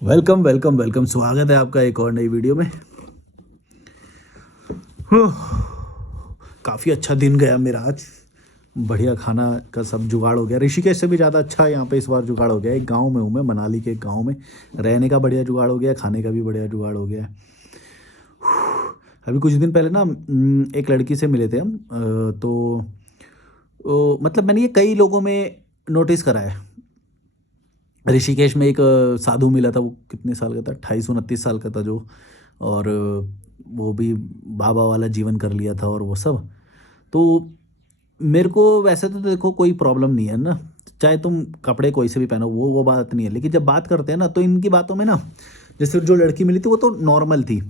Welcome welcome welcome, स्वागत है आपका एक और नई वीडियो में। काफ़ी अच्छा दिन गया मेरा आज। बढ़िया खाना का सब जुगाड़ हो गया। ऋषिकेश से भी ज़्यादा अच्छा यहाँ पे इस बार जुगाड़ हो गया। एक गांव में हूँ मैं, मनाली के एक गांव में। रहने का बढ़िया जुगाड़ हो गया, खाने का भी बढ़िया जुगाड़ हो गया। अभी कुछ दिन पहले ना एक लड़की से मिले थे हम। मतलब मैंने ये कई लोगों में नोटिस करा है। ऋषिकेश में एक साधु मिला था, वो कितने साल का था, 28-29 साल का था जो। और वो भी बाबा वाला जीवन कर लिया था और वो सब। तो मेरे को वैसे तो देखो कोई प्रॉब्लम नहीं है ना, चाहे तुम कपड़े कोई से भी पहनो, वो बात नहीं है। लेकिन जब बात करते हैं ना तो इनकी बातों में ना, जैसे जो लड़की मिली थी वो तो नॉर्मल थी,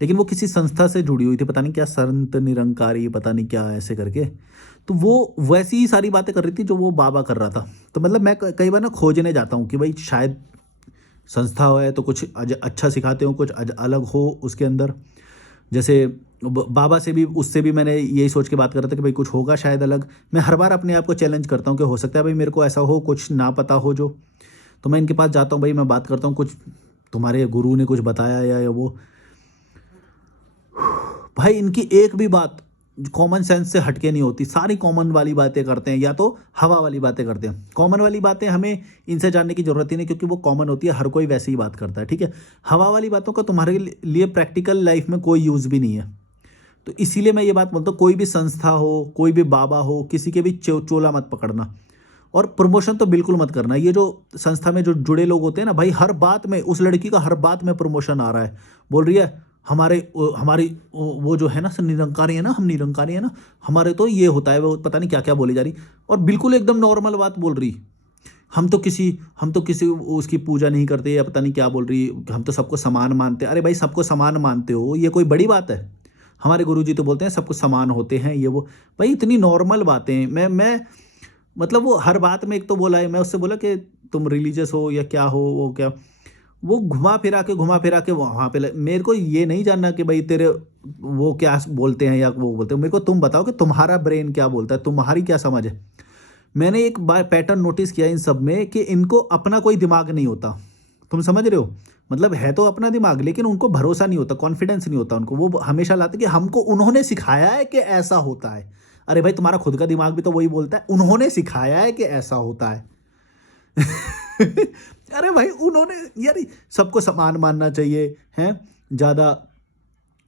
लेकिन वो किसी संस्था से जुड़ी हुई थी, पता नहीं क्या संत निरंकारी, पता नहीं क्या ऐसे करके। तो वो वैसी ही सारी बातें कर रही थी जो वो बाबा कर रहा था। तो मतलब मैं कई बार ना खोजने जाता हूँ कि भाई शायद संस्था है तो कुछ अच्छा सिखाते हो, कुछ अलग हो उसके अंदर। जैसे बाबा से भी, उससे भी मैंने यही सोच के बात कर रहा था कि भाई कुछ होगा शायद अलग। मैं हर बार अपने आप को चैलेंज करता हूँ कि हो सकता है भाई मेरे को ऐसा हो, कुछ ना पता हो जो। तो मैं इनके पास जाता हूँ भाई, मैं बात करता हूँ, कुछ तुम्हारे गुरु ने कुछ बताया या वो। भाई इनकी एक भी बात कॉमन सेंस से हटके नहीं होती। सारी कॉमन वाली बातें करते हैं या तो हवा वाली बातें करते हैं। कॉमन वाली बातें हमें इनसे जानने की जरूरत ही नहीं, क्योंकि वो कॉमन होती है, हर कोई वैसे ही बात करता है, ठीक है। हवा वाली बातों का तुम्हारे लिए प्रैक्टिकल लाइफ में कोई यूज़ भी नहीं है। तो इसीलिए मैं ये बात बोलता हूँ, कोई भी संस्था हो, कोई भी बाबा हो, किसी के भी चोला मत पकड़ना। और प्रमोशन तो बिल्कुल मत करना। ये जो संस्था में जो जुड़े लोग होते हैं ना भाई, हर बात में उस लड़की का हर बात में प्रमोशन आ रहा है। बोल रही है हमारी वो जो है ना निरंकारी है ना, हम निरंकारी है ना, हमारे तो ये होता है, वो पता नहीं क्या क्या बोली जा रही। और बिल्कुल एकदम नॉर्मल बात बोल रही। हम तो किसी उसकी पूजा नहीं करते, या पता नहीं क्या बोल रही, हम तो सबको समान मानते हैं। अरे भाई सबको समान मानते हो, ये कोई बड़ी बात है? हमारे गुरुजी तो बोलते हैं सबको समान होते हैं, ये वो। भाई इतनी नॉर्मल बातें, मैं मतलब वो हर बात में, एक तो बोला है, मैं उससे बोला कि तुम रिलीजियस हो या क्या हो, वो क्या, वो घुमा फिरा के वहाँ पे मेरे को ये नहीं जानना कि भाई तेरे वो क्या बोलते हैं या वो बोलते हैं। मेरे को तुम बताओ कि तुम्हारा ब्रेन क्या बोलता है, तुम्हारी क्या समझ है। मैंने एक बार पैटर्न नोटिस किया इन सब में कि इनको अपना कोई दिमाग नहीं होता। तुम समझ रहे हो? मतलब है तो अपना दिमाग, लेकिन उनको भरोसा नहीं होता, कॉन्फिडेंस नहीं होता उनको। वो हमेशा लाते कि हमको उन्होंने सिखाया है कि ऐसा होता है। अरे भाई तुम्हारा खुद का दिमाग भी तो वही बोलता है, उन्होंने सिखाया है कि ऐसा होता है। अरे भाई उन्होंने, यार सबको समान मानना चाहिए हैं, ज़्यादा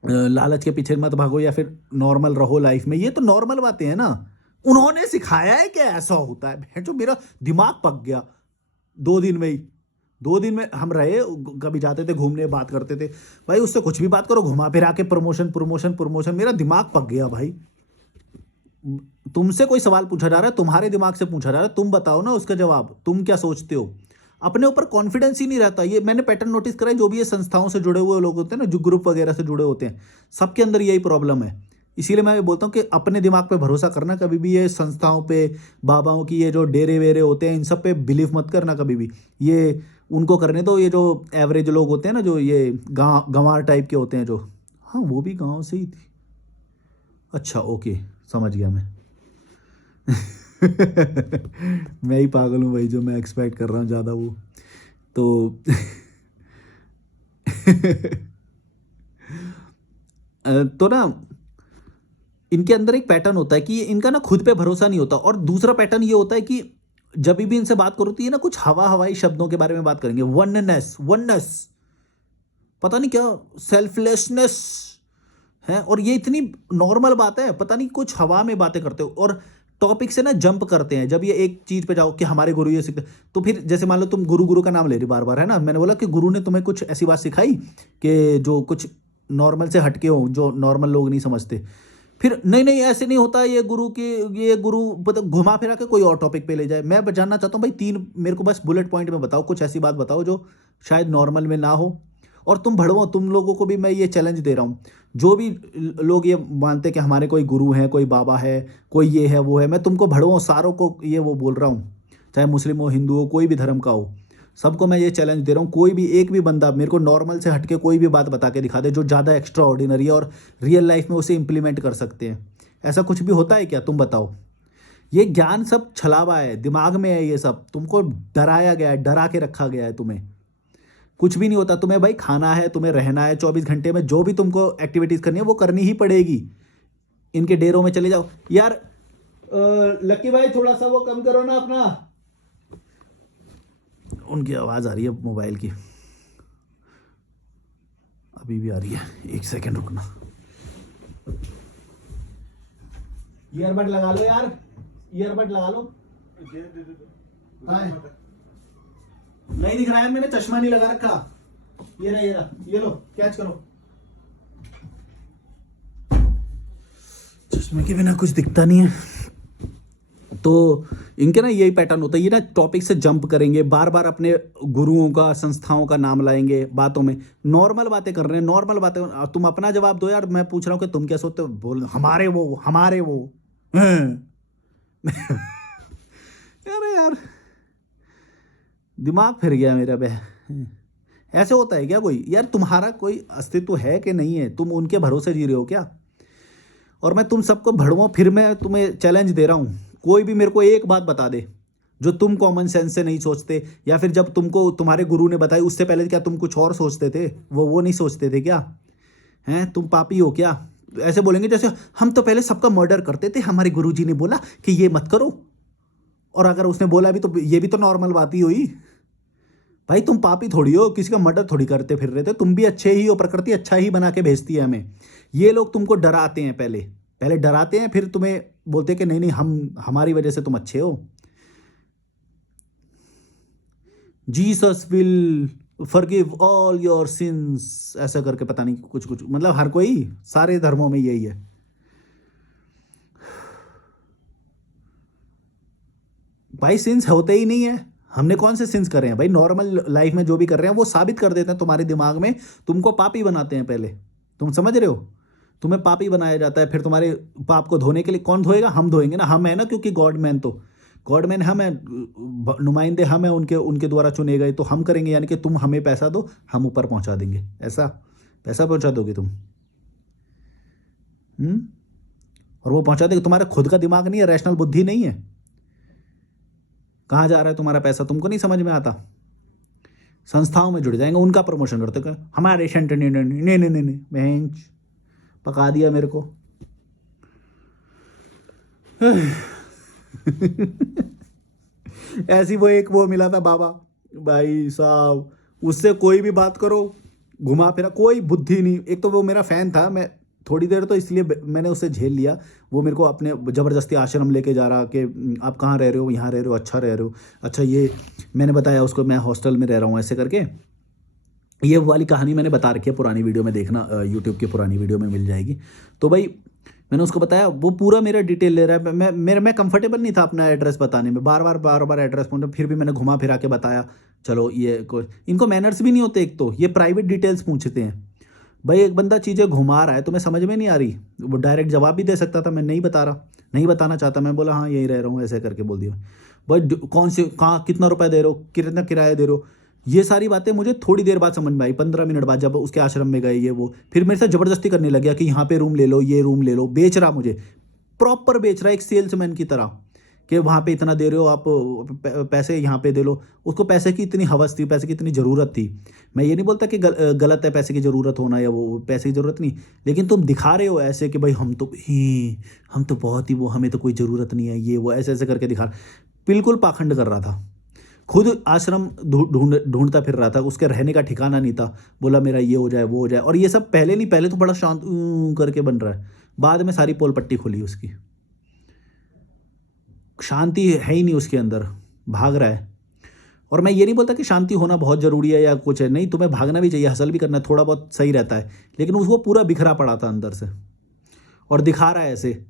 लालच के पीछे मत भागो, या फिर नॉर्मल रहो लाइफ में, ये तो नॉर्मल बातें हैं ना। उन्होंने सिखाया है कि ऐसा होता है। जो मेरा दिमाग पक गया 2 दिन में ही। 2 दिन में हम रहे, कभी जाते थे घूमने, बात करते थे। भाई उससे कुछ भी बात करो, घुमा फिरा के प्रमोशन प्रमोशन प्रमोशन, मेरा दिमाग पक गया भाई। तुमसे कोई सवाल पूछा जा रहा है, तुम्हारे दिमाग से पूछा जा रहा है, तुम बताओ ना उसका जवाब, तुम क्या सोचते हो। अपने ऊपर कॉन्फिडेंस ही नहीं रहता। ये मैंने पैटर्न नोटिस करा है, जो भी ये संस्थाओं से जुड़े हुए लोग होते हैं ना, जो ग्रुप वगैरह से जुड़े होते हैं, सबके अंदर यही प्रॉब्लम है। इसीलिए मैं ये बोलता हूँ कि अपने दिमाग पे भरोसा करना कभी भी। ये संस्थाओं पे, बाबाओं की ये जो डेरे वेरे होते हैं, इन सब पे बिलीव मत करना कभी भी। ये उनको करने दो। ये जो एवरेज लोग होते हैं ना, जो ये गंवार टाइप के होते हैं जो, हाँ वो भी गाँव से ही थी। अच्छा ओके, समझ गया मैं। मैं ही पागल हूँ भाई, जो मैं एक्सपेक्ट कर रहा हूँ ज़्यादा वो तो। तो ना इनके अंदर एक पैटर्न होता है कि इनका ना खुद पे भरोसा नहीं होता। और दूसरा पैटर्न ये होता है कि जब भी इनसे बात करो तो ये ना कुछ हवा हवाई शब्दों के बारे में बात करेंगे। वननेस वननेस, पता नहीं क्या, सेल्फलेसनेस है। और ये इतनी नॉर्मल बात है, पता नहीं कुछ हवा में बातें करते हो। और टॉपिक से ना जंप करते हैं। जब ये एक चीज पे जाओ कि हमारे गुरु ये सीखते, तो फिर जैसे मान लो तुम गुरु गुरु का नाम ले रही बार बार, है ना। मैंने बोला कि गुरु ने तुम्हें कुछ ऐसी बात सिखाई कि जो कुछ नॉर्मल से हटके हो, जो नॉर्मल लोग नहीं समझते। फिर नहीं नहीं ऐसे नहीं होता, ये गुरु की, ये गुरु मतलब घुमा फिरा के कोई और टॉपिक पे ले जाए। मैं जानना चाहता हूँ भाई, 3 मेरे को बस बुलेट पॉइंट में बताओ, कुछ ऐसी बात बताओ जो शायद नॉर्मल में ना हो। और तुम भड़वो, तुम लोगों को भी मैं ये चैलेंज दे रहा हूँ। जो भी लोग ये मानते हैं कि हमारे कोई गुरु है, कोई बाबा है, कोई ये है वो है, मैं तुमको भड़वो सारों को ये वो बोल रहा हूँ। चाहे मुस्लिम हो, हिंदू हो, कोई भी धर्म का हो, सबको मैं ये चैलेंज दे रहा हूँ। कोई भी एक भी बंदा मेरे को नॉर्मल से हटके कोई भी बात बता के दिखा दे जो ज़्यादा एक्स्ट्रा ऑर्डिनरी है और रियल लाइफ में उसे इंप्लीमेंट कर सकते हैं। ऐसा कुछ भी होता है क्या, तुम बताओ। ये ज्ञान सब छलावा है, दिमाग में है ये सब। तुमको डराया गया है, डरा के रखा गया है तुम्हें। कुछ भी नहीं होता। तुम्हें भाई खाना है, तुम्हें रहना है, 24 घंटे में जो भी तुमको एक्टिविटीज़ करनी है वो करनी ही पड़ेगी। इनके डेरों में चले जाओ यार। लक्की भाई थोड़ा सा वो कम करो ना अपना, उनकी आवाज़ आ रही है मोबाइल की, अभी भी आ रही है, 1 सेकंड रुकना। ईयरबड लगा लो यार, ईयरबड लगा लो। हाँ नहीं दिख रहा है, मैंने चश्मा नहीं लगा रखा। ये रहा, ये रहा, ये लो कैच करो। चश्मे के बिना कुछ दिखता नहीं है। तो इनके ना यही पैटर्न होता है, ये ना टॉपिक से जंप करेंगे, बार बार अपने गुरुओं का, संस्थाओं का नाम लाएंगे बातों में। नॉर्मल बातें कर रहे हैं, नॉर्मल बातें, तुम अपना जवाब दो यार। मैं पूछ रहा हूँ कि तुम क्या सोचते हो, बोल हमारे वो, हमारे वो। अरे यार दिमाग फिर गया मेरा बे। ऐसे होता है क्या कोई? यार तुम्हारा कोई अस्तित्व है कि नहीं है? तुम उनके भरोसे जी रहे हो क्या? और मैं तुम सबको भड़वा, फिर मैं तुम्हें चैलेंज दे रहा हूँ, कोई भी मेरे को एक बात बता दे जो तुम कॉमन सेंस से नहीं सोचते, या फिर जब तुमको तुम्हारे गुरु ने बताई उससे पहले क्या तुम कुछ और सोचते थे? वो नहीं सोचते थे क्या? हैं तुम पापी हो क्या? ऐसे बोलेंगे जैसे हम तो पहले सबका मर्डर करते थे, हमारे गुरुजी ने बोला कि ये मत करो, और अगर उसने बोला भी तो ये भी तो नॉर्मल बात ही हुई। भाई तुम पापी थोड़ी हो, किसी का मर्डर थोड़ी करते फिर रहे थे, तुम भी अच्छे ही हो, प्रकृति अच्छा ही बना के भेजती है हमें। ये लोग तुमको डराते हैं, पहले पहले डराते हैं, फिर तुम्हें बोलते हैं कि नहीं नहीं हम, हमारी वजह से तुम अच्छे हो। Jesus will forgive all your sins, ऐसा करके पता नहीं कुछ कुछ, मतलब हर कोई, सारे धर्मों में यही है। भाई सिंस होते ही नहीं है, हमने कौन से सिंस करे हैं भाई? नॉर्मल लाइफ में जो भी कर रहे हैं वो साबित कर देते हैं तुम्हारे दिमाग में, तुमको पापी बनाते हैं पहले। तुम समझ रहे हो? तुम्हें पापी बनाया जाता है, फिर तुम्हारे पाप को धोने के लिए कौन धोएगा? हम धोएंगे ना, हम है ना, क्योंकि गॉड मैन, तो गॉड मैन हम है, नुमाइंदे हम है उनके, उनके द्वारा चुने गए, तो हम करेंगे। यानी कि तुम हमें पैसा दो, हम ऊपर पहुंचा देंगे, ऐसा पैसा पहुंचा दोगे तुम? और वो पहुंचा देंगे। तुम्हारा खुद का दिमाग नहीं है, रैशनल बुद्धि नहीं है। कहाँ जा रहा है तुम्हारा पैसा, तुमको नहीं समझ में आता? संस्थाओं में जुड़ जाएंगे, उनका प्रमोशन करते हैं, हमारे सेंट नहीं नहीं नहीं नहीं नहीं, बेंच पका दिया मेरे को। ऐसी वो एक वो मिला था बाबा, भाई साहब, उससे कोई भी बात करो, घुमा फिरा, कोई बुद्धि नहीं। एक तो वो मेरा फैन था, मैं थोड़ी देर तो इसलिए मैंने उससे झेल लिया। वो मेरे को अपने ज़बरदस्ती आश्रम लेके जा रहा कि आप कहाँ रह रहे हो? यहाँ रह रहे हो, अच्छा रह रहे हो, अच्छा। ये मैंने बताया उसको मैं हॉस्टल में रह रहा हूँ, ऐसे करके। ये वाली कहानी मैंने बता रखी है, पुरानी वीडियो में देखना, यूट्यूब की पुरानी वीडियो में मिल जाएगी। तो भाई मैंने उसको बताया, वो पूरा मेरा डिटेल ले रहा है। मैं कंफर्टेबल नहीं था अपना एड्रेस बताने में, बार बार एड्रेस पूछना, फिर भी मैंने घुमा फिरा के बताया। चलो ये इनको मैनर्स भी नहीं होते, एक तो ये प्राइवेट डिटेल्स पूछते हैं। भाई एक बंदा चीज़ें घुमा रहा है, तुम्हें समझ में नहीं आ रही, वो डायरेक्ट जवाब भी दे सकता था, मैं नहीं बता रहा, नहीं बताना चाहता। मैं बोला हाँ यहीं रह रहा हूँ, ऐसे करके बोल दिया। भाई कौन से, कहाँ, कितना रुपए दे रहे हो, कितना किराया दे रहे हो, ये सारी बातें मुझे थोड़ी देर बाद समझ में आई, 15 मिनट बाद, जब उसके आश्रम में गए ये वो। फिर मेरे से ज़बरदस्ती करने लग गया कि यहाँ पे रूम ले लो, ये रूम ले लो, बेच रहा मुझे, प्रॉपर बेच रहा है, एक सेल्समैन की तरह, कि वहाँ पे इतना दे रहे हो आप, पैसे यहाँ पे दे लो। उसको पैसे की इतनी हवस थी, पैसे की इतनी ज़रूरत थी। मैं ये नहीं बोलता कि गलत है पैसे की ज़रूरत होना, या वो पैसे की ज़रूरत नहीं, लेकिन तुम दिखा रहे हो ऐसे कि भाई हम तो बहुत ही वो, हमें तो कोई ज़रूरत नहीं है, ये वो, ऐसे ऐसे करके दिखा। बिल्कुल पाखंड कर रहा था, खुद आश्रम ढूंढता फिर रहा था, उसके रहने का ठिकाना नहीं था। बोला मेरा ये हो जाए, वो हो जाए, और ये सब पहले नहीं, पहले तो बड़ा शांत करके बन रहा है, बाद में सारी पोल पट्टी खुली उसकी। शांति है ही नहीं उसके अंदर, भाग रहा है। और मैं ये नहीं बोलता कि शांति होना बहुत ज़रूरी है या कुछ है, नहीं, तुम्हें भागना भी चाहिए, हसल भी करना है, थोड़ा बहुत सही रहता है, लेकिन उसको पूरा बिखरा पड़ा था अंदर से, और दिखा रहा है ऐसे।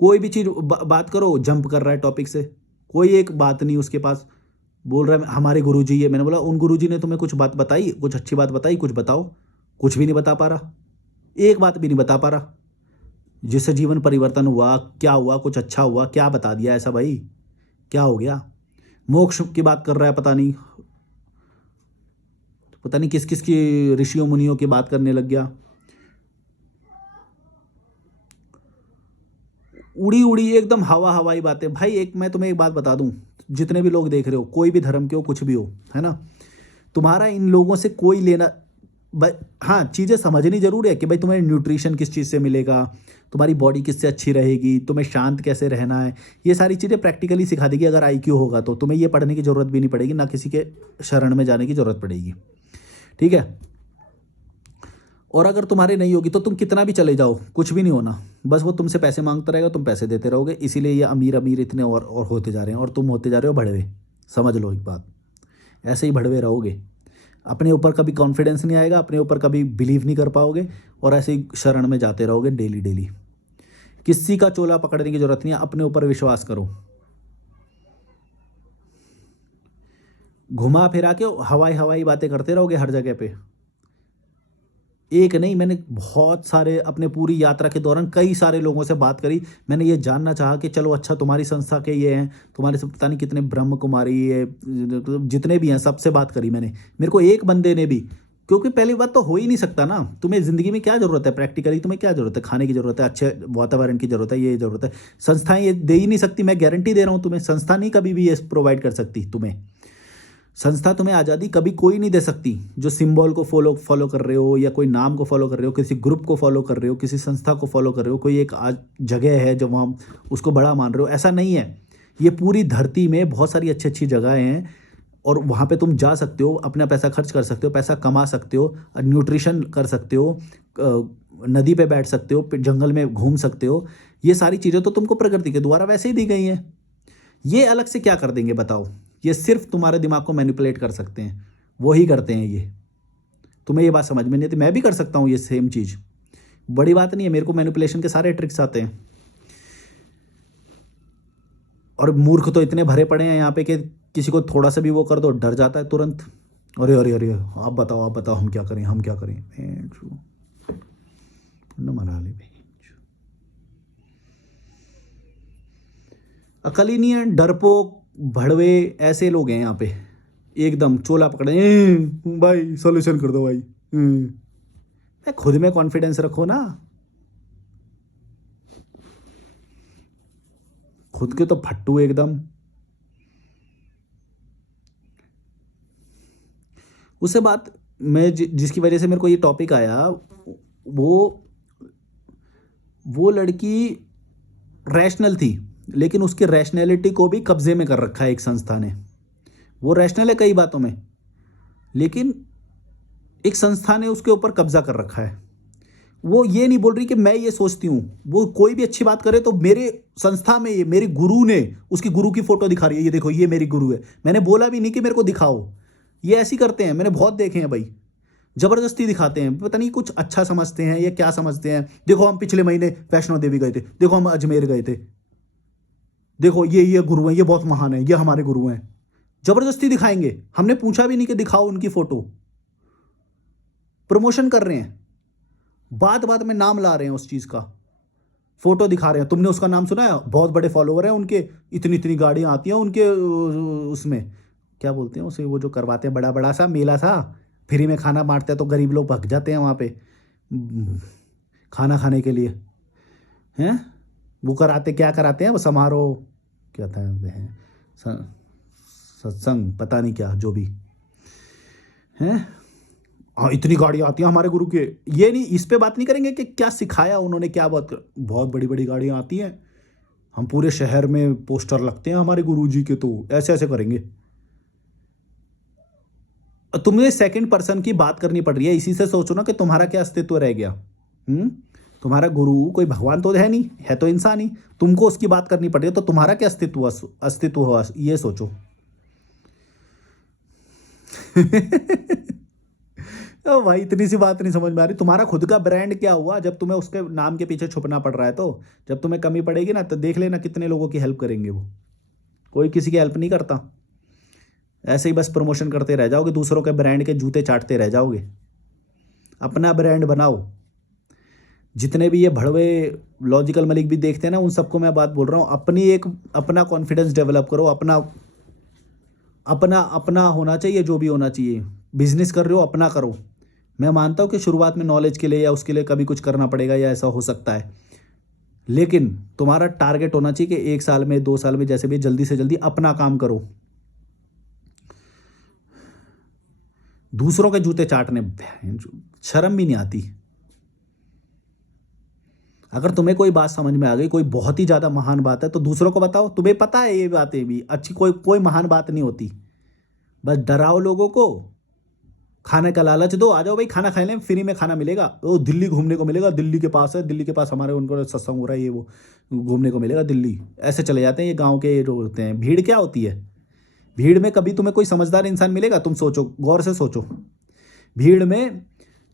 कोई भी चीज़ बात करो, जंप कर रहा है टॉपिक से, कोई एक बात नहीं उसके पास। बोल रहा है हमारे गुरुजी ये, मैंने बोला उन गुरुजी ने तुम्हें कुछ बात बताई, कुछ अच्छी बात बताई, कुछ बताओ। कुछ भी नहीं बता पा रहा, एक बात भी नहीं बता पा रहा, जिससे जीवन परिवर्तन हुआ, क्या हुआ, कुछ अच्छा हुआ, क्या बता दिया ऐसा? भाई क्या हो गया? मोक्ष की बात कर रहा है, पता नहीं किस किस की ऋषियों मुनियों की बात करने लग गया। उड़ी उड़ी एकदम हवाई बातें। भाई एक मैं तुम्हें एक बात बता दूं, जितने भी लोग देख रहे हो, कोई भी धर्म के हो, कुछ भी हो, है ना, तुम्हारा इन लोगों से कोई लेना हाँ, चीज़ें समझनी ज़रूर है कि भाई तुम्हें न्यूट्रिशन किस चीज़ से मिलेगा, तुम्हारी बॉडी किससे अच्छी रहेगी, तुम्हें शांत कैसे रहना है, ये सारी चीज़ें प्रैक्टिकली सिखा देगी। अगर आईक्यू होगा तो तुम्हें ये पढ़ने की ज़रूरत भी नहीं पड़ेगी, ना किसी के शरण में जाने की ज़रूरत पड़ेगी। ठीक है। और अगर तुम्हारे नहीं होगी तो तुम कितना भी चले जाओ, कुछ भी नहीं होना, बस वो तुमसे पैसे मांगता रहेगा, तुम पैसे देते रहोगे। इसीलिए ये अमीर अमीर इतने और होते जा रहे हैं, और तुम होते जा रहे हो भड़वे। समझ लो एक बात, ऐसे ही भड़वे रहोगे। अपने ऊपर कभी कॉन्फिडेंस नहीं आएगा, अपने ऊपर कभी बिलीव नहीं कर पाओगे, और ऐसे ही शरण में जाते रहोगे डेली डेली। किसी का चोला पकड़ने की जरूरत नहीं है, अपने ऊपर विश्वास करो। घुमा फिरा के हवाई हवाई बातें करते रहोगे हर जगह पे। एक नहीं, मैंने बहुत सारे अपने पूरी यात्रा के दौरान कई सारे लोगों से बात करी। मैंने ये जानना चाहा कि चलो अच्छा तुम्हारी संस्था के ये हैं, तुम्हारे से पता नहीं कितने ब्रह्म कुमारी ये जितने भी हैं सबसे बात करी मैंने। मेरे को एक बंदे ने भी, क्योंकि पहली बात तो हो ही नहीं सकता ना। तुम्हें ज़िंदगी में क्या ज़रूरत है, प्रैक्टिकली तुम्हें क्या ज़रूरत है, खाने की ज़रूरत है, अच्छे वातावरण की ज़रूरत है, ये ज़रूरत है। संस्थाएं ये दे ही नहीं सकती, मैं गारंटी दे रहा हूँ तुम्हें। संस्था नहीं कभी भी ये प्रोवाइड कर सकती तुम्हें। संस्था तुम्हें आज़ादी कभी कोई नहीं दे सकती। जो सिंबल को फॉलो कर रहे हो, या कोई नाम को फॉलो कर रहे हो, किसी ग्रुप को फॉलो कर रहे हो, किसी संस्था को फॉलो कर रहे हो, कोई एक आज जगह है जो वहाँ उसको बड़ा मान रहे हो, ऐसा नहीं है। ये पूरी धरती में बहुत सारी अच्छी अच्छी जगहें हैं, और वहाँ पे तुम जा सकते हो, अपना पैसा खर्च कर सकते हो, पैसा कमा सकते हो, न्यूट्रिशन कर सकते हो, नदी पे बैठ सकते हो, जंगल में घूम सकते हो। ये सारी चीज़ें तो तुमको प्रकृति के द्वारा वैसे ही दी गई हैं। ये अलग से क्या कर देंगे बताओ? ये सिर्फ तुम्हारे दिमाग को मैनिपुलेट कर सकते हैं, वो ही करते हैं ये। तुम्हें ये बात समझ में नहीं आती, मैं भी कर सकता हूँ ये सेम चीज़, बड़ी बात नहीं है। मेरे को मैनिपुलेशन के सारे ट्रिक्स आते हैं, और मूर्ख तो इतने भरे पड़े हैं यहाँ पे कि किसी को थोड़ा सा भी वो कर दो डर जाता है तुरंत। अरे अरे अरे, आप बताओ हम क्या करें, हम क्या करें। मना ले भाई, अकल ही नहीं है, डरपोक भड़वे ऐसे लोग हैं यहाँ पे। एकदम चोला पकड़े, भाई सॉल्यूशन कर दो भाई। खुद में कॉन्फिडेंस रखो ना, खुद के तो फट्टू एकदम। उससे बात मैं जिसकी वजह से मेरे को ये टॉपिक आया, वो लड़की रैशनल थी, लेकिन उसकी रैशनैलिटी को भी कब्जे में कर रखा है एक संस्था ने। वो रैशनल है कई बातों में, लेकिन एक संस्था ने उसके ऊपर कब्जा कर रखा है। वो ये नहीं बोल रही कि मैं ये सोचती हूँ, वो कोई भी अच्छी बात करे तो मेरे संस्था में ये मेरे गुरु ने, उसकी गुरु की फोटो दिखा रही है, ये देखो ये मेरी गुरु है। मैंने बोला भी नहीं कि मेरे को दिखाओ, ये ऐसी करते हैं, मैंने बहुत देखे हैं भाई। जबरदस्ती दिखाते हैं, पता नहीं कुछ अच्छा समझते हैं या क्या समझते हैं। देखो हम पिछले महीने वैष्णो देवी गए थे, देखो हम अजमेर गए थे, देखो ये गुरु हैं, ये बहुत महान है, ये हमारे गुरु हैं। जबरदस्ती दिखाएंगे, हमने पूछा भी नहीं कि दिखाओ उनकी फोटो। प्रमोशन कर रहे हैं, बात बात में नाम ला रहे हैं उस चीज का, फोटो दिखा रहे हैं। तुमने उसका नाम सुना है? बहुत बड़े फॉलोवर हैं उनके, इतनी इतनी गाड़ियां आती हैं उनके, उसमें क्या बोलते हैं उसे, वो जो करवाते हैं बड़ा बड़ा सा मेला सा, फ्री में खाना बांटते हैं तो गरीब लोग भग जाते हैं वहाँ पे खाना खाने के लिए, हैं? वो कराते, क्या कराते हैं वो समारोह, क्या था सत्संग, पता नहीं क्या, जो भी हैं। हाँ, इतनी गाड़ियाँ आती हैं हमारे गुरु के। ये नहीं, इस पे बात नहीं करेंगे कि क्या सिखाया उन्होंने, क्या बहुत बड़ी बड़ी गाड़ियाँ आती हैं, हम पूरे शहर में पोस्टर लगते हैं हमारे गुरु जी के, तो ऐसे ऐसे करेंगे। तुम्हें सेकंड पर्सन की बात करनी पड़ रही है, इसी से सोचो ना कि तुम्हारा क्या अस्तित्व रह गया। तुम्हारा गुरु कोई भगवान तो है नहीं, है तो इंसान ही, तुमको उसकी बात करनी पड़ रही है, तो तुम्हारा क्या अस्तित्व हुआ, ये सोचो। ओ भाई, इतनी सी बात नहीं समझ में आ रही? तुम्हारा खुद का ब्रांड क्या हुआ जब तुम्हें उसके नाम के पीछे छुपना पड़ रहा है? तो जब तुम्हें कमी पड़ेगी ना, तो देख लेना कितने लोगों की हेल्प करेंगे वो। कोई किसी की हेल्प नहीं करता, ऐसे ही बस प्रमोशन करते रह जाओगे, दूसरों के ब्रांड के जूते चाटते रह जाओगे। अपना ब्रांड बनाओ। जितने भी ये भड़वे लॉजिकल मलिक भी देखते हैं ना, उन सबको मैं बात बोल रहा हूँ, अपना कॉन्फिडेंस डेवलप करो। अपना होना चाहिए, जो भी होना चाहिए। बिजनेस कर रहे हो, अपना करो। मैं मानता हूँ कि शुरुआत में नॉलेज के लिए या उसके लिए कभी कुछ करना पड़ेगा, या ऐसा हो सकता है, लेकिन तुम्हारा टारगेट होना चाहिए कि 1 साल में, 2 साल में, जैसे भी, जल्दी से जल्दी अपना काम करो। दूसरों के जूते चाटने, शर्म भी नहीं आती। अगर तुम्हें कोई बात समझ में आ गई, कोई बहुत ही ज़्यादा महान बात है, तो दूसरों को बताओ। तुम्हें पता है ये बातें भी अच्छी, कोई कोई महान बात नहीं होती। बस डराओ लोगों को, खाने का लालच दो, आ जाओ भाई खाना खाने, फ्री में खाना मिलेगा, ओ दिल्ली घूमने को मिलेगा, दिल्ली के पास है, दिल्ली के पास हमारे उनको सत्संग हो रहा है, ये वो घूमने को मिलेगा दिल्ली। ऐसे चले जाते हैं ये गाँव के जो होते हैं। भीड़ क्या होती है? भीड़ में कभी तुम्हें कोई समझदार इंसान मिलेगा? तुम सोचो, गौर से सोचो। भीड़ में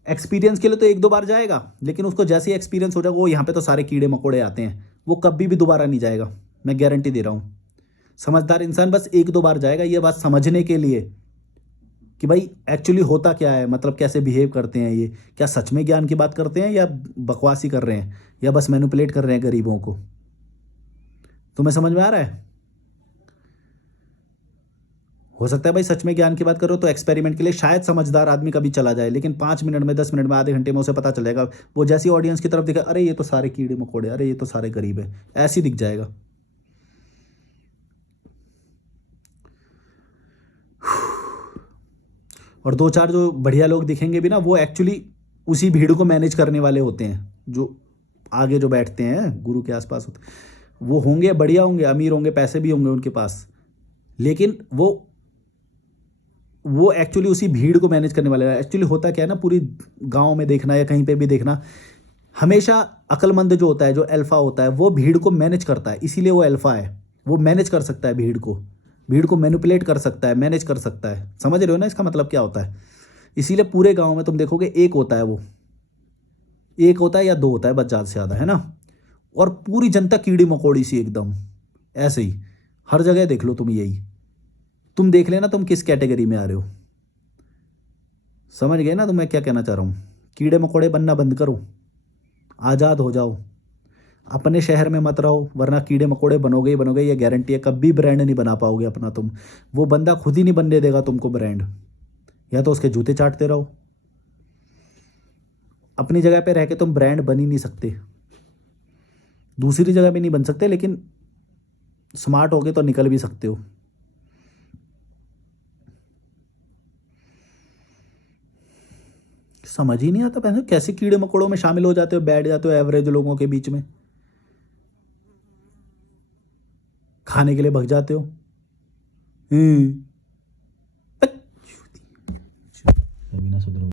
एक्सपीरियंस के लिए तो एक दो बार जाएगा, लेकिन उसको जैसे ही एक्सपीरियंस हो जाएगा, वो यहाँ पे तो सारे कीड़े मकोड़े आते हैं, वो कभी भी दोबारा नहीं जाएगा, मैं गारंटी दे रहा हूँ। समझदार इंसान बस एक दो बार जाएगा ये बात समझने के लिए कि भाई एक्चुअली होता क्या है, मतलब कैसे बिहेव करते हैं ये, क्या सच में ज्ञान की बात करते हैं या बकवासी कर रहे हैं, या बस मैनिपुलेट कर रहे हैं गरीबों को। तुम्हें समझ में आ रहा है? हो सकता है भाई सच में ज्ञान की बात करो तो एक्सपेरिमेंट के लिए शायद समझदार आदमी कभी चला जाए, लेकिन 5 मिनट में, 10 मिनट में, आधे घंटे में उसे पता चलेगा। वो जैसी ऑडियंस की तरफ दिखा, अरे ये तो सारे कीड़े मकोड़े, अरे ये तो सारे गरीब है, ऐसी दिख जाएगा। और दो चार जो बढ़िया लोग दिखेंगे भी ना, वो एक्चुअली उसी भीड़ को मैनेज करने वाले होते हैं, जो आगे जो बैठते हैं गुरु के आसपास होते हैं। वो होंगे बढ़िया, होंगे अमीर, होंगे पैसे भी होंगे उनके पास, लेकिन वो एक्चुअली उसी भीड़ को मैनेज करने वाले हैं। एक्चुअली होता क्या है ना, पूरी गांव में देखना या कहीं पे भी देखना, हमेशा अक्लमंद जो होता है, जो अल्फा होता है, वो भीड़ को मैनेज करता है, इसीलिए वो अल्फा है। वो मैनेज कर सकता है भीड़ को मैनिपुलेट कर सकता है, मैनेज कर सकता है। समझ रहे हो ना इसका मतलब क्या होता है? इसीलिए पूरे गांव में तुम देखोगे एक होता है, वो एक होता है या दो होता है बस, ज़्यादा से ज़्यादा, है ना। और पूरी जनता कीड़ी मकोड़ी सी एकदम, ऐसे ही हर जगह देख लो तुम यही। तुम देख लेना तुम किस कैटेगरी में आ रहे हो। समझ गए ना तुम मैं क्या कहना चाह रहा हूँ? कीड़े मकोड़े बनना बंद करो, आज़ाद हो जाओ, अपने शहर में मत रहो, वरना कीड़े मकोड़े बनोगे ही बनोगे, ये गारंटी है। कभी ब्रांड नहीं बना पाओगे अपना तुम, वो बंदा खुद ही नहीं बनने देगा तुमको ब्रांड, या तो उसके जूते चाटते रहो। अपनी जगह पे रह के तुम ब्रांड बन ही नहीं सकते, दूसरी जगह भी नहीं बन सकते, लेकिन स्मार्ट होके तो निकल भी सकते हो। समझ ही नहीं आता पहले कैसे कीड़े मकोड़ों में शामिल हो जाते हो, बैठ जाते हो एवरेज लोगों के बीच में, खाने के लिए भग जाते हो। हम्म। अभी ना सुधरो।